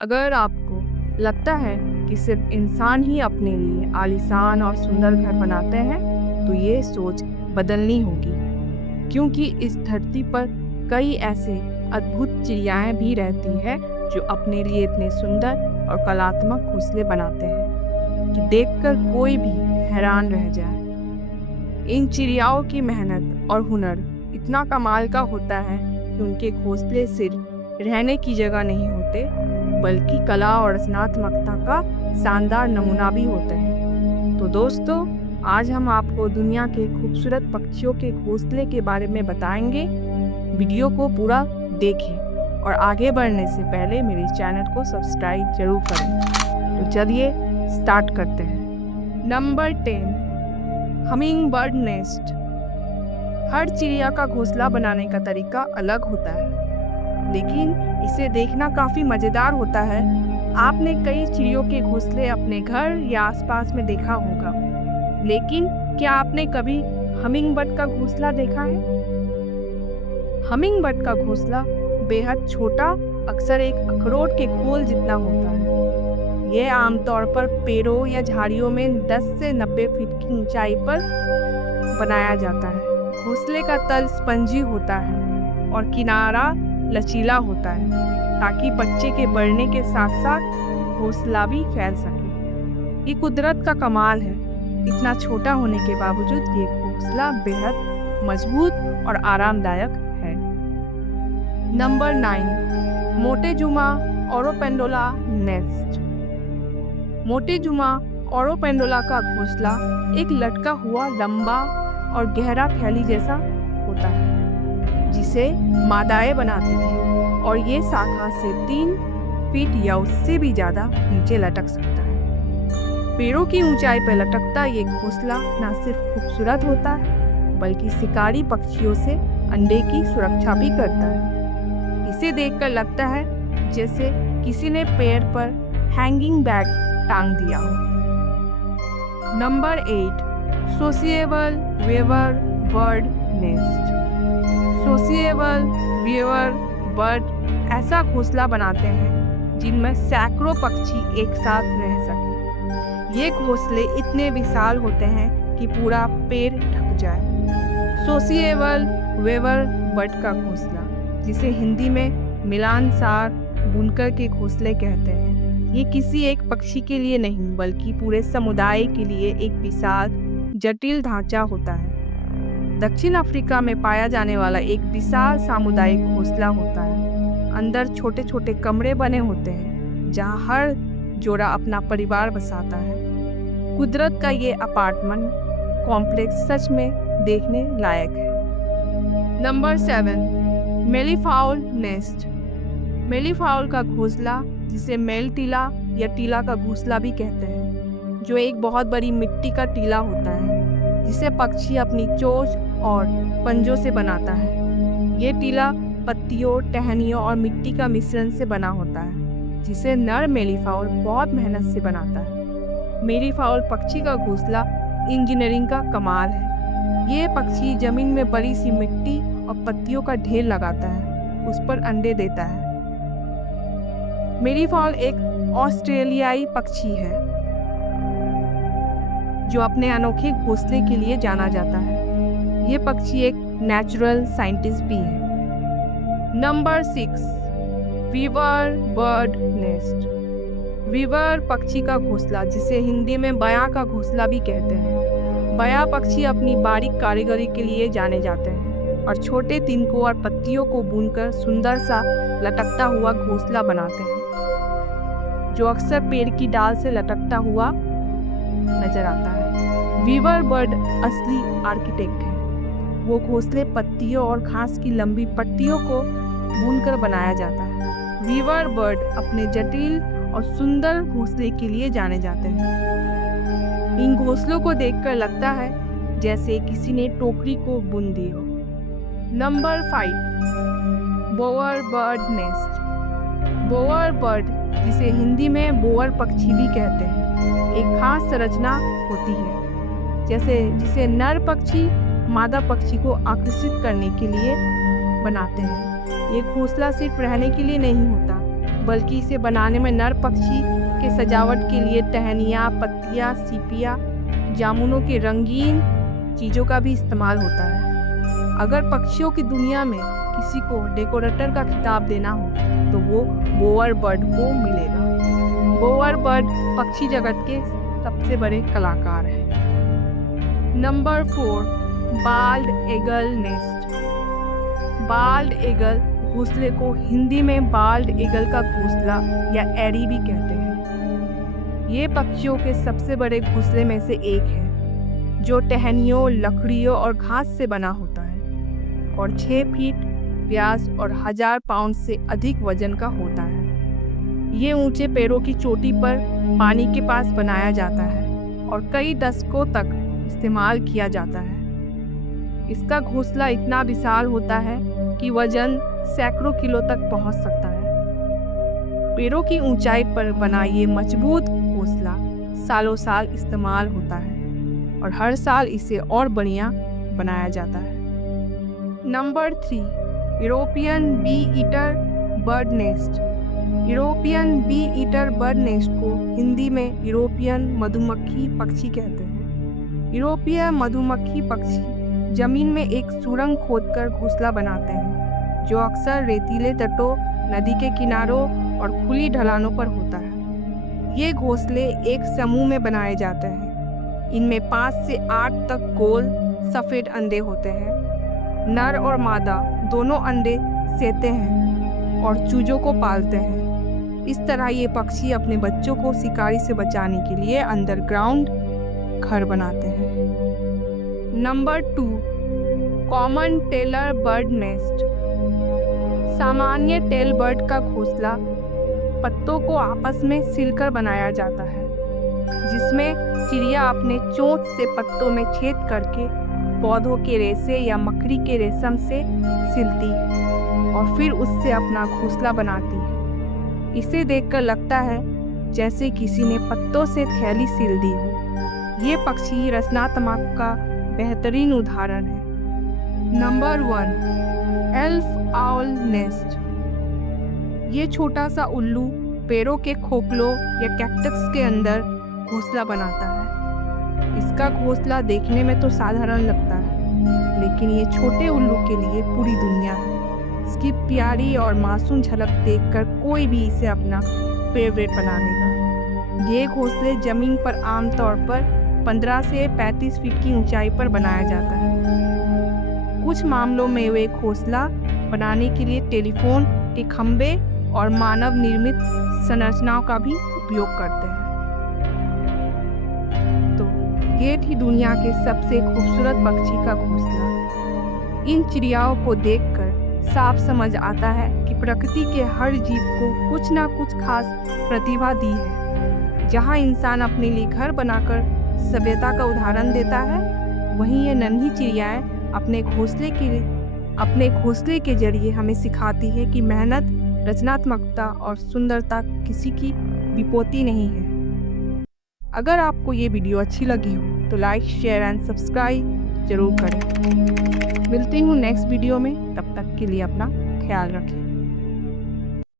अगर आपको लगता है कि सिर्फ इंसान ही अपने लिए आलीशान और सुंदर घर बनाते हैं, तो ये सोच बदलनी होगी, क्योंकि इस धरती पर कई ऐसे अद्भुत चिड़ियाएं भी रहती हैं जो अपने लिए इतने सुंदर और कलात्मक घोंसले बनाते हैं कि देखकर कोई भी हैरान रह जाए। इन चिड़ियाओं की मेहनत और हुनर इतना कमाल का होता है कि उनके घोंसले सिर्फ रहने की जगह नहीं होते, बल्कि कला और रचनात्मकता का शानदार नमूना भी होते हैं। तो दोस्तों, आज हम आपको दुनिया के खूबसूरत पक्षियों के घोंसले के बारे में बताएंगे। वीडियो को पूरा देखें और आगे बढ़ने से पहले मेरे चैनल को सब्सक्राइब जरूर करें। तो चलिए स्टार्ट करते हैं। Number 10, humming bird nest. हर चिड़िया का घोंसला बनाने का तरीका अलग होता है, लेकिन इसे देखना काफ़ी मज़ेदार होता है। आपने कई चिड़ियों के घोंसले अपने घर या आसपास में देखा होगा, लेकिन क्या आपने कभी हमिंग बर्ड का घोंसला देखा है? हमिंग बर्ड का घोंसला बेहद छोटा, अक्सर एक अखरोट के खोल जितना होता है। यह आमतौर पर पेड़ों या झाड़ियों में 10 से 90 फीट की ऊंचाई पर बनाया जाता है। घोंसले का तल स्पंजी होता है और किनारा लचीला होता है, ताकि बच्चे के बढ़ने के साथ साथ घोंसला भी फैल सके। ये कुदरत का कमाल है। इतना छोटा होने के बावजूद ये घोंसला बेहद मजबूत और आरामदायक है। Number 9, मोटेजुमा ओरोपेंडोला nest. मोटेजुमा ओरोपेंडोला का घोंसला एक लटका हुआ लंबा और गहरा थैली जैसा होता है, जिसे मादाएं बनाती हैं, और ये शाखा से 3 फीट या उससे भी ज़्यादा नीचे लटक सकता है। पेड़ों की ऊंचाई पर लटकता ये घोंसला न सिर्फ खूबसूरत होता है, बल्कि शिकारी पक्षियों से अंडे की सुरक्षा भी करता है। इसे देखकर लगता है जैसे किसी ने पेड़ पर हैंगिंग बैग टांग दिया हो। Number 8, sociable weaver bird nest. Sociable weaver bird ऐसा घोंसला बनाते हैं जिनमें सैकड़ों पक्षी एक साथ रह सकें। ये घोंसले इतने विशाल होते हैं कि पूरा पेड़ ढक जाए। सोशिएबल वेवर बर्ड का घोंसला, जिसे हिंदी में मिलानसार बुनकर के घोंसले कहते हैं, ये किसी एक पक्षी के लिए नहीं, बल्कि पूरे समुदाय के लिए एक विशाल जटिल ढांचा होता है। दक्षिण अफ्रीका में पाया जाने वाला एक विशाल सामुदायिक घोंसला होता है। अंदर छोटे छोटे कमरे बने होते हैं, जहां हर जोड़ा अपना परिवार बसाता है। कुदरत का ये अपार्टमेंट कॉम्प्लेक्स सच में देखने लायक है। Number 7, मेलीफाउल nest. मेलीफाउल का घोंसला, जिसे मेल टीला या टीला का घोंसला भी कहते हैं, जो एक बहुत बड़ी मिट्टी का टीला होता है, जिसे पक्षी अपनी चोंच और पंजों से बनाता है। ये टीला पत्तियों, टहनियों और मिट्टी का मिश्रण से बना होता है, जिसे नर मेलीफाउल बहुत मेहनत से बनाता है। मेलीफाउल पक्षी का घोंसला इंजीनियरिंग का कमाल है। ये पक्षी जमीन में बड़ी सी मिट्टी और पत्तियों का ढेर लगाता है, उस पर अंडे देता है। मेलीफाउल एक ऑस्ट्रेलियाई पक्षी है जो अपने अनोखे घोंसले के लिए जाना जाता है। ये पक्षी एक नेचुरल साइंटिस्ट भी है। Number 6, weaver bird nest. Weaver पक्षी का घोंसला, जिसे हिंदी में बया का घोंसला भी कहते हैं। बया पक्षी अपनी बारीक कारीगरी के लिए जाने जाते हैं और छोटे तिनकों और पत्तियों को बुनकर सुंदर सा लटकता हुआ घोंसला बनाते हैं, जो अक्सर पेड़ की डाल से लटकता हुआ नजर आता है। वीवर बर्ड असली आर्किटेक्ट है। वो घोंसले पत्तियों और घास की लंबी पट्टियों को बुनकर बनाया जाता है। वीवर बर्ड अपने जटिल और सुंदर घोंसले के लिए जाने जाते हैं। इन घोंसलों को देखकर लगता है जैसे किसी ने टोकरी को बुन दी हो। Number 5, bower bird nest. Bower bird, जिसे हिंदी में बोअर पक्षी भी कहते हैं, एक खास संरचना होती है, जिसे नर पक्षी मादा पक्षी को आकर्षित करने के लिए बनाते हैं। ये घोंसला सिर्फ रहने के लिए नहीं होता, बल्कि इसे बनाने में नर पक्षी के सजावट के लिए टहनियाँ, पत्तियाँ, सीपियाँ, जामुनों के रंगीन चीज़ों का भी इस्तेमाल होता है। अगर पक्षियों की दुनिया में किसी को डेकोरेटर का खिताब देना हो तो वो बोअर बर्ड को मिलेगा। बोअर बर्ड पक्षी जगत के सबसे बड़े कलाकार हैं। Number 4, bald eagle nest. Bald eagle घोंसले को हिंदी में बाल्ड ईगल का घोंसला या एरी भी कहते हैं। ये पक्षियों के सबसे बड़े घोंसले में से एक है, जो टहनियों, लकड़ियों और घास से बना होता है और 6 फीट व्यास और 1000 पाउंड से अधिक वजन का होता है। ये ऊंचे पैरों की चोटी पर पानी के पास बनाया जाता है और कई दशकों तक इस्तेमाल किया जाता है। इसका घोंसला इतना विशाल होता है कि वजन सैकड़ों किलो तक पहुंच सकता है। पैरों की ऊंचाई पर बना ये मजबूत घोंसला सालों साल इस्तेमाल होता है और हर साल इसे और बढ़िया बनाया जाता है। Number 3, European bee eater bird nest. European bee eater bird nest को हिंदी में यूरोपियन मधुमक्खी पक्षी कहते हैं। यूरोपीय मधुमक्खी पक्षी जमीन में एक सुरंग खोदकर घोंसला बनाते हैं, जो अक्सर रेतीले तटों, नदी के किनारों और खुली ढलानों पर होता है। ये घोंसले एक समूह में बनाए जाते हैं। इनमें 5 से 8 तक गोल सफ़ेद अंडे होते हैं। नर और मादा दोनों अंडे सेते हैं और चूजों को पालते हैं। इस तरह ये पक्षी अपने बच्चों को शिकारी से बचाने के लिए अंडरग्राउंड घर बनाते हैं। Number 2, common tailor bird nest. सामान्य टेल बर्ड का घोंसला पत्तों को आपस में सिलकर बनाया जाता है, जिसमें चिड़िया अपने चोंच से पत्तों में छेद करके पौधों के रेशे या मकड़ी के रेशम से सिलती है और फिर उससे अपना घोंसला बनाती है। इसे देखकर लगता है जैसे किसी ने पत्तों से थैली सिल दी हो। ये पक्षी रचनात्मकता का बेहतरीन उदाहरण है। Number 1, elf owl nest. ये छोटा सा उल्लू पेड़ों के खोखलों या कैक्टस के अंदर घोंसला बनाता है। इसका घोंसला देखने में तो साधारण लगता है, लेकिन ये छोटे उल्लू के लिए पूरी दुनिया है। इसकी प्यारी और मासूम झलक देखकर कोई भी इसे अपना फेवरेट बना लेगा। ये घोंसले जमीन पर आमतौर पर 15 से 35 फीट की ऊंचाई पर बनाया जाता है। कुछ मामलों में वे घोंसला बनाने के लिए टेलीफोन के खंभे और मानव निर्मित संरचनाओं का भी उपयोग करते हैं। तो ये थी दुनिया के सबसे खूबसूरत पक्षी का घोंसला। इन चिड़ियाओं को देखकर साफ समझ आता है कि प्रकृति के हर जीव को कुछ ना कुछ खास प्रतिभा दी है। जहाँ इंसान अपने लिए घर बनाकर सभ्यता का उदाहरण देता है, वहीं ये नन्ही चिड़ियाएँ अपने घोंसले के जरिए हमें सिखाती है कि मेहनत, रचनात्मकता और सुंदरता किसी की विपोती नहीं है। अगर आपको ये वीडियो अच्छी लगी हो तो लाइक, शेयर एंड सब्सक्राइब जरूर करें। मिलती हूँ नेक्स्ट वीडियो में, तब तक के लिए अपना ख्याल रखें।